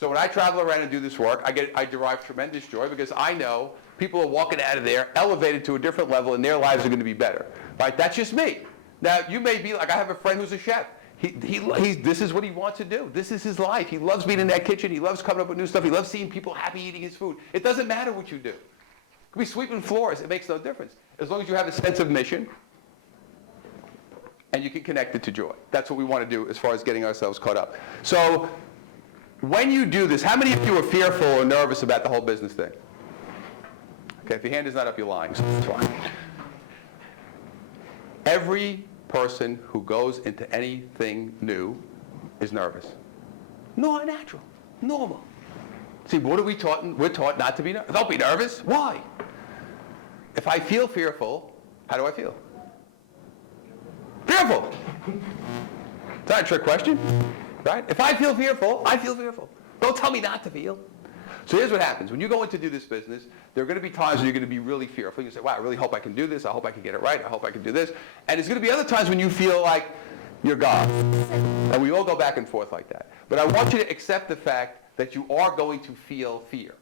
So when I travel around and do this work, I derive tremendous joy because I know people are walking out of there elevated to a different level and their lives are going to be better. Right? That's just me. Now, you may be like, I have a friend who's a chef. This is what he wants to do. This is his life. He loves being in that kitchen. He loves coming up with new stuff. He loves seeing people happy eating his food. It doesn't matter what you do. It could be sweeping floors. It makes no difference. As long as you have a sense of mission and you can connect it to joy. That's what we want to do as far as getting ourselves caught up. So when you do this, how many of you are fearful or nervous about the whole business thing? Okay, if your hand is not up, you're lying, so it's fine. Every person who goes into anything new is nervous. Not natural, normal. See, what are we taught? We're taught not to be nervous. Don't be nervous. Why? If I feel fearful, how do I feel? Fearful. It's not a trick question, right? If I feel fearful, I feel fearful. Don't tell me not to feel. So here's what happens. When you go in to do this business, there are going to be times when you're going to be really fearful. You say, wow, I really hope I can do this. I hope I can get it right. I hope I can do this. And there's going to be other times when you feel like you're God. And we all go back and forth like that. But I want you to accept the fact that you are going to feel fear.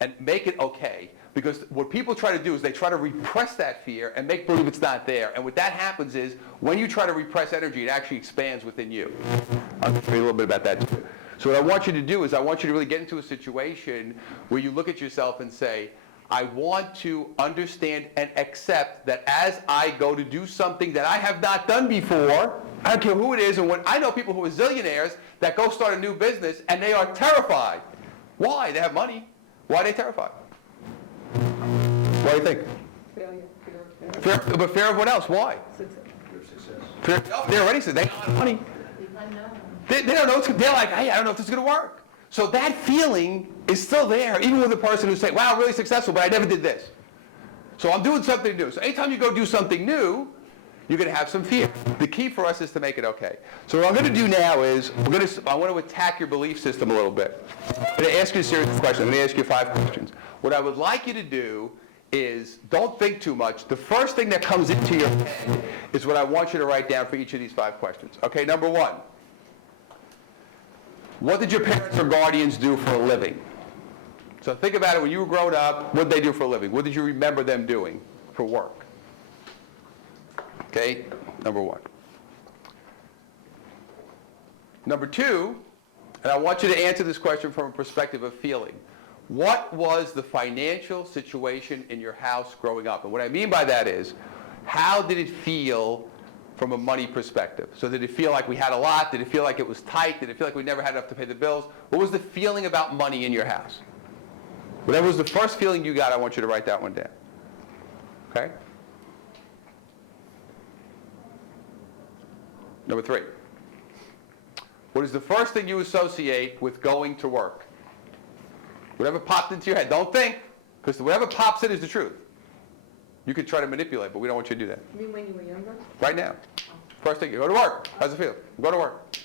And make it okay. Because what people try to do is they try to repress that fear and make believe it's not there. And what that happens is when you try to repress energy, it actually expands within you. I'll tell you a little bit about that too. So what I want you to do is I want you to really get into a situation where you look at yourself and say, I want to understand and accept that as I go to do something that I have not done before, I don't care who it is, and when I know people who are zillionaires that go start a new business and they are terrified. Why? They have money. Why are they terrified? What do you think? Failure. Fear, but fear of what else? Why? Success. Fear, no, they're already said they don't have money. They don't know. They're like, hey, I don't know if this is going to work. So that feeling is still there, even with a person who's saying, wow, I'm really successful, but I never did this. So I'm doing something new. So anytime you go do something new, you're going to have some fear. The key for us is to make it okay. So what I'm going to do now is, I want to attack your belief system a little bit. I'm going to ask you a series of questions. I'm going to ask you 5 questions. What I would like you to do is don't think too much. The first thing that comes into your head is what I want you to write down for each of these 5 questions. Okay, number 1. What did your parents or guardians do for a living? So think about it. When you were growing up, what did they do for a living? What did you remember them doing for work? Okay, number 1. Number 2, and I want you to answer this question from a perspective of feeling. What was the financial situation in your house growing up? And what I mean by that is, how did it feel from a money perspective? So did it feel like we had a lot? Did it feel like it was tight? Did it feel like we never had enough to pay the bills? What was the feeling about money in your house? Whatever was the first feeling you got, I want you to write that one down. Okay? Number 3. What is the first thing you associate with going to work? Whatever popped into your head. Don't think, because whatever pops in is the truth. You could try to manipulate, but we don't want you to do that. You mean when you were younger? Right now. First thing, you go to work. How's it feel? Go to work.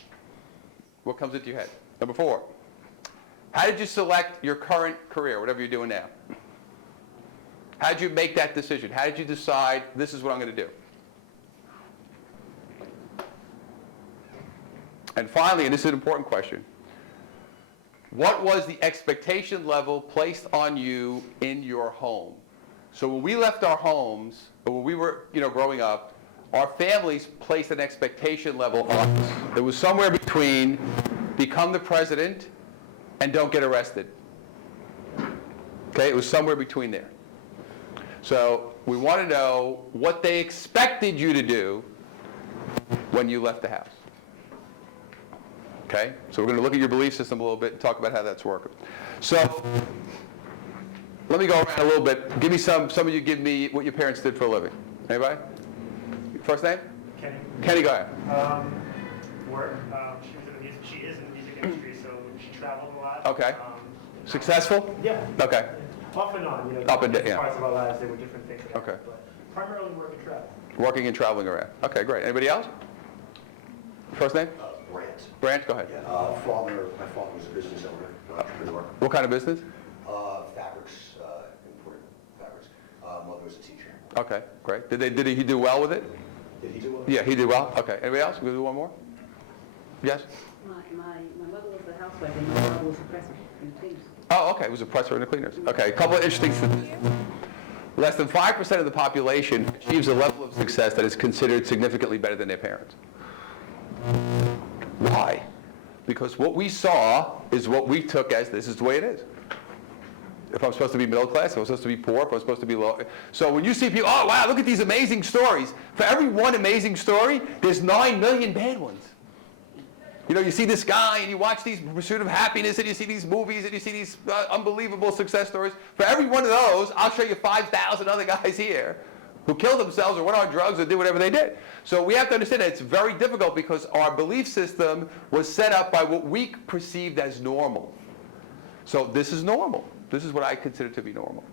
What comes into your head? Number 4. How did you select your current career, whatever you're doing now? How did you make that decision? How did you decide this is what I'm going to do? And finally, and this is an important question, what was the expectation level placed on you in your home? So when we left our homes, or when we were growing up, our families placed an expectation level on us. It was somewhere between become the president and don't get arrested. Okay, it was somewhere between there. So we want to know what they expected you to do when you left the house. Okay, so we're going to look at your belief system a little bit and talk about how that's working. So let me go around a little bit. Give me some of you give me what your parents did for a living. Anybody? First name? Kenny. Kenny, go ahead. Work. She is in the music industry, so she traveled a lot. Okay. Successful? Yeah. Okay. Off and on, Up and down, yeah. Parts of our lives, there were different things. Okay. But primarily work and travel. Working and traveling around. Okay, great. Anybody else? First name? Brant. Brant, go ahead. Yeah, my father was a business owner, entrepreneur. What kind of business? Fabrics, important fabrics. Mother was a teacher. Okay, great. Did he do well with it? Did he do well? Yeah, he did well. Okay. Anybody else? We'll do one more. Yes? My mother was a housewife and my father was a professor in the cleaners. Oh, okay, it was a presser and the cleaners. Okay, a couple of interesting statistics. Less than 5% of the population achieves a level of success that is considered significantly better than their parents. Why? Because what we saw is what we took as this is the way it is. If I'm supposed to be middle class, if I'm supposed to be poor, if I'm supposed to be low. So when you see people, oh wow, look at these amazing stories. For every one amazing story, there's 9 million bad ones. You know, you see this guy and you watch these Pursuit of Happiness and you see these movies and you see these unbelievable success stories. For every one of those, I'll show you 5,000 other guys here who killed themselves or went on drugs or did whatever they did. So we have to understand that it's very difficult because our belief system was set up by what we perceived as normal. So this is normal. This is what I consider to be normal.